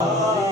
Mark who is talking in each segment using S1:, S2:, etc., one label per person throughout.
S1: Oh.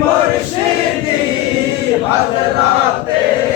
S1: Murshidi হজরাতে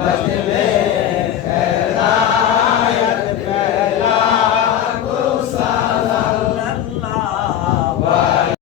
S1: Gracias.